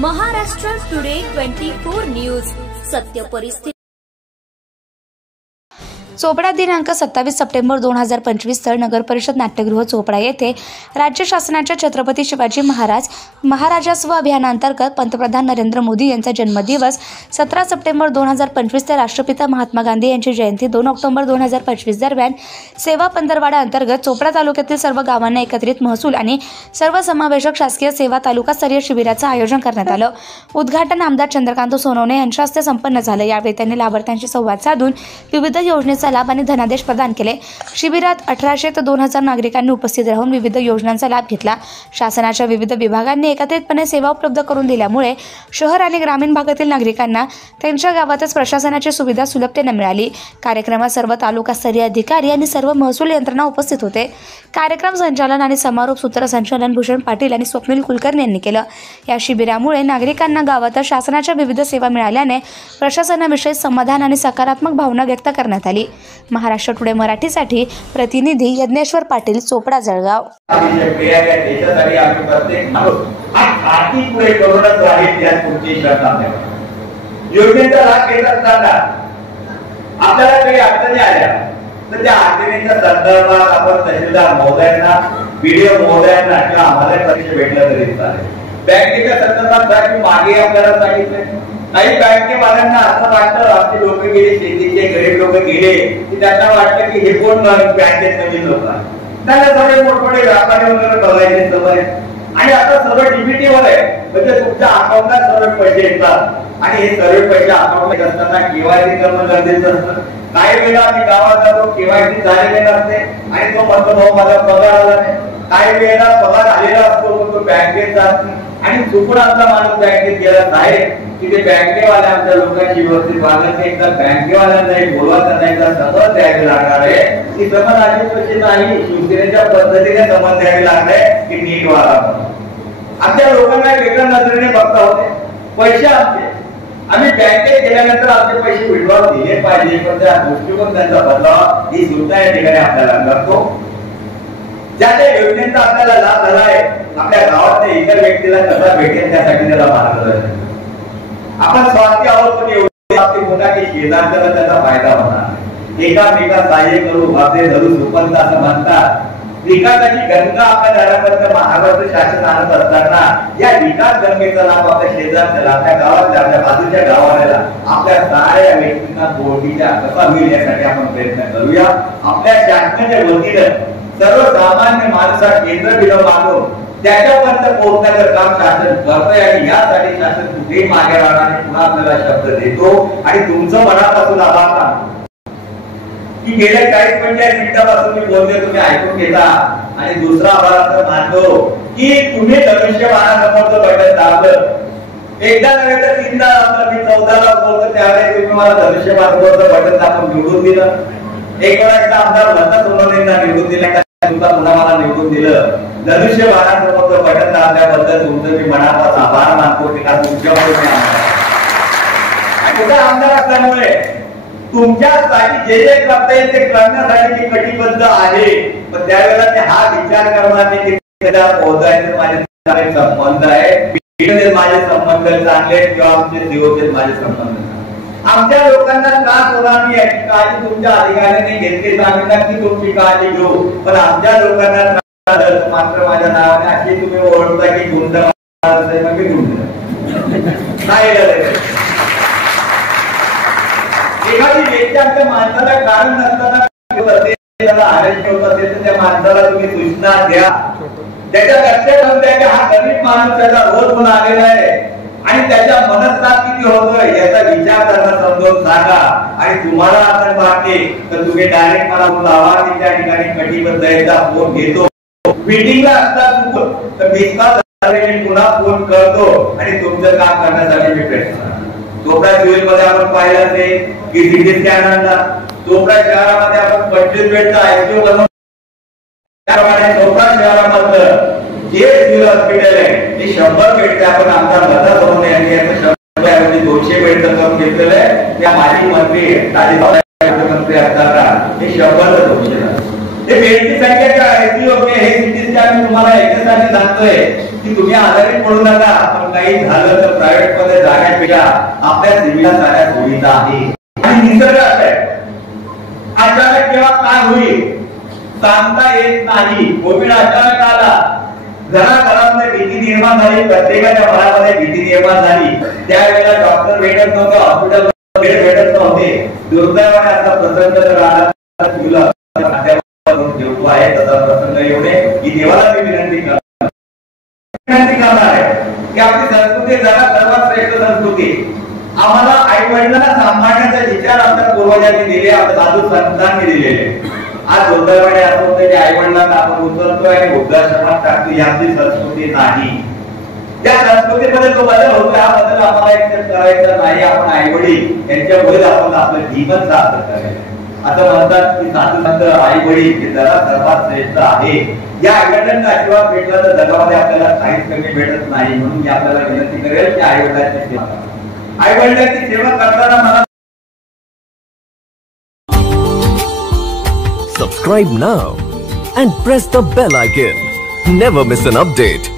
Maharashtra today 24 news सत्य परिस्थिती। चोपडा दिनांक 27 सप्टेंबर 2025 स्थळ नगर परिषद नाट्यगृह चोपडा येथे राज्य शासनाच्या छत्रपती शिवाजी महाराजस्व अभियानांतर्गत पंतप्रधान नरेंद्र मोदी यांचा जन्मदिवस 17 सप्टेंबर 2025 ते राष्ट्रपिता महात्मा गांधी यांची जयंती 2 ऑक्टोबर 2025 दरम्यान सेवा पंधरवाडा अंतर्गत चोपडा तालुक्यातील सर्व गावांना एकत्रित महसूल आणि सर्वसमावेशक शासकीय सेवा तालुकास्तरीय शिबिराचं आयोजन करण्यात आलं। उद्घाटन आमदार चंद्रकांत सोनवणे यांच्या हस्ते संपन्न झालं। यावेळी त्यांनी लाभार्थ्यांशी संवाद साधून विविध योजनेचा लाभ आणि धनादेश प्रदान केले। शिबिरात 1800 ते 2000 नागरिकांनी उपस्थित राहून विविध योजनांचा लाभ घेतला। शासनाच्या विविध विभागांनी एकत्रितपणे सेवा उपलब्ध करून दिल्यामुळे शहर आणि ग्रामीण भागातील नागरिकांना त्यांच्या गावातच प्रशासनाची सुविधा सुलभतेने मिळाली। कार्यक्रमात सर्व तालुकास्तरीय अधिकारी आणि सर्व महसूल यंत्रणा उपस्थित होते। कार्यक्रम संचालन आणि समारोप सूत्रसंचालन भूषण पाटील आणि स्वप्नील कुलकर्णी यांनी केलं। या शिबिरामुळे नागरिकांना गावात शासनाच्या विविध सेवा मिळाल्याने प्रशासनाविषयी समाधान आणि सकारात्मक भावना व्यक्त करण्यात आली। महाराष्ट्र टुडे मराठीसाठी प्रतिनिधी यज्ञेश्वर पाटील, चोपडा, जळगाव। योजनेचा लाभ घेत असताना आपल्याला काही अडचणी आल्या तर त्या अडचणीच्या संदर्भात आपण तहसीलदार महोदयांना, बीडीओ महोदयांना किंवा आम्हाला परीक्षा भेटलं तरी चालेल। बँकेच्या संदर्भात मागे आपल्याला सांगितलं, काही बँकेवाल्यांना असं वाटतं आपले लोक गेले, शेतीचे गरीब लोक गेले की त्यांना वाटतं की हे कोण बँकेत नवीन लोक आहेत, त्यांना सगळे मोठमोठे व्यापारी वगैरे बघायचे सवय आणि आता सर्व डीबीटीवर आहे, म्हणजे तुमच्या अकाउंटला सर्व पैसे येतात आणि हे सर्व पैसे अकाउंटला असताना केवायसी करणं गरजेचं असतं। काही वेळा मी गावात जातो, केवायसी झालेले नसते आणि तो म्हणतो भाऊ माझा पगार आला नाही। काही वेळेला पगार आलेला असतो तो बँकेत जात नाही आणि चुकून आपला माणूस बँकेत गेला आहे की ते बँकेवाले आमच्या लोकांची व्यवस्थित वागत नाही। एकदा बँकेवाल्यांना बोलवायचं नाही, एकदा समज द्यावी लागणार आहे। ती समज अशी कशी नाही, शिवसेनेच्या पद्धतीने समज द्यावी लागणार आहे की नीट वागा म्हणून। आमच्या लोकांना वेगळ्या नजरेने बघता होते, पैसे आम्ही बँकेत गेल्यानंतर आमचे पैसे विड्रॉल दिले पाहिजे, पण त्या दृष्टिकोन त्यांचा बदलावा ही सुद्धा या ठिकाणी आपल्याला करतो। ज्या त्या योजनेचा आपल्याला लाभ झाला आहे, आपल्या गावातल्या इतर व्यक्तीला कसा भेटेल त्यासाठी त्याला मार्गदर्शन। आपण स्वार्थी आहोत पण एवढे मोठा की शेजारच्याला त्याचा फायदा होणार। एकामेका सहाय्य करू आपले धरू सुपंत असं म्हणतात। विकासाची गंगा आपल्या दारापर्यंत महाराष्ट्र शासन आणत असताना या विकास गंगेचा लाभ आपल्या शेजारच्याला, आपल्या गावातल्या, आपल्या बाजूच्या गावाला, आपल्या साऱ्या व्यक्तींना बोलतीच्या कसा होईल यासाठी आपण प्रयत्न करूया। आपल्या शासनाच्या वतीनं सर्वसामान्य माणसा केंद्रबिंदू मानून त्याच्यापर्यंत पोहोचण्याचं काम शासन करतंय आणि यासाठी शासन कुठेही मागे राहणार नाही। पुन्हा आपल्याला शब्द देतो आणि तुमचं मनापासून आभार मानतो की गेल्या 40-45 मिनिटापासून मी बोलतोय, तुम्ही ऐकून घेता। आणि दुसरा आभार मानतो की तुम्ही धनुष्यबाणासमोरचं बटन दाबलं, एकदा नव्हे तर 3दा दाबलं। मी 14ला बोलतो त्यावेळेस तुम्ही मला धनुष्यबाणासमोरचं बटन दाबून निवडून दिलं। एक वेळा एकदा आमदार भरता सोनवणेंना निवडून दिलं, पुन्हा मला निवडून दिलं। धनुष्यबाणासमोरचं बटन दाबल्याबद्दल तुमचं मी मनापासून आभार मानतो। ते का तुमच्यामुळे आमदार असल्यामुळे तुमच्यासाठी जे जे करता येईल ते करण्यासाठी कटिबद्ध आहे, पण त्यावेळेला ते हा विचार करणार नाही की त्याला पोहोचायचे माझे संबंध आहे, माझे संबंध चांगले किंवा आमचे जीवचे माझे संबंध। आमच्या लोकांना त्रास होणार नाही याची काळजी तुमच्या अधिकाऱ्यांनी घेतली, आम्ही नक्की तुमची काळजी घेऊ, पण आमच्या लोकांना मात्र माझ्या नावाने अशी तुम्ही ओळखता की गुंड मी गुंड नाही। एखादी व्यक्ती आमच्या माणसाला कारण नसताना त्याला अरेस्ट होत असेल तर त्या माणसाला तुम्ही सूचना द्या, त्याच्या लक्षात ठेवून द्या की हा गरीब माणूस त्याचा रोज म्हणून आलेला आहे आणि त्याच्या मनस्ताप किती होतोय याचा विचार त्यांना समजावून सांगा। आणि तुम्हाला आपण वाटते तर तुम्ही डायरेक्ट मला बोलावा, की त्या ठिकाणी कटिबद्ध याचा फोन घेतो, मीटिंगला असतात तर मी पुन्हा फोन करतो आणि तुमचं काम करण्यासाठी मी प्रयत्न करतो। चोपडा सिव्हिल मध्ये आपण पाहिलं असेल की सिटी स्कॅन आणला, चोपडा शहरामध्ये आपण 25 बेडचा आयसीयू बनवून, त्याप्रमाणे चोपडा शहरामधलं जे सिव्हिल हॉस्पिटल आहे ते 100 बेडचे आपण आमदार भरता सोनवणे यांनी 200 बेडचं करून घेतलेलं आहे। त्या माजी मंत्री मंत्री असताना हे 100 हे बेडची संख्या काय करायची योग्य हे सिटीचे आम्ही तुम्हाला याच्यासाठी सांगतोय की तुम्ही आजारी पडू नका, पण काही झालं तर प्रायव्हेट मध्ये जाण्यापेक्षा आपल्या सिव्हिलला जाण्यात सुविधा आहे. आणि निसर्ग असं आहे, अचानक केव्हा काय होईल सांगता येत नाही. कोविड अचानक आला, घराघरामध्ये भीती निर्माण झाली, प्रत्येकाच्या मनामध्ये भीती निर्माण झाली. त्यावेळेला डॉक्टर भेटत नव्हते, हॉस्पिटल बेड भेटत नव्हते. दुर्दैवाने असा प्रसंग जर आला आहे तसा प्रसंग एवढे की देवाला मी विनंती करणार आहे की आपली संस्कृती जगात सर्वात श्रेष्ठ संस्कृती. आम्हाला आई वडिलांना सांभाळण्याचा विचार आमच्या पूर्वजांनी दिले, आपल्या साधू संतांनी दिलेले. आज दुर्दैवाने असं होतं की आई वडिलांना आपण उचलतोय आणि वृद्धाश्रमात टाकतो. याची संस्कृती नाही. त्या संस्कृतीमध्ये जो बदल होतो हा बदल आम्हाला एक्सेप्ट करायचा नाही. आपण आई वडील यांच्यामुळे आपण आपलं जीवन सार्थ करायचं. असं म्हणतात की साधू संत आई वडील हे जरा सर्वात श्रेष्ठ आहे. या आईवडिलांचा आशीर्वाद भेटला तर जगामध्ये आपल्याला काहीच कमी भेटत नाही. म्हणून मी आपल्याला विनंती करेल की आई वडिलांची सेवा करा. आई वडिलांची सेवा करताना मला Subscribe now and press the bell icon. Never miss an update.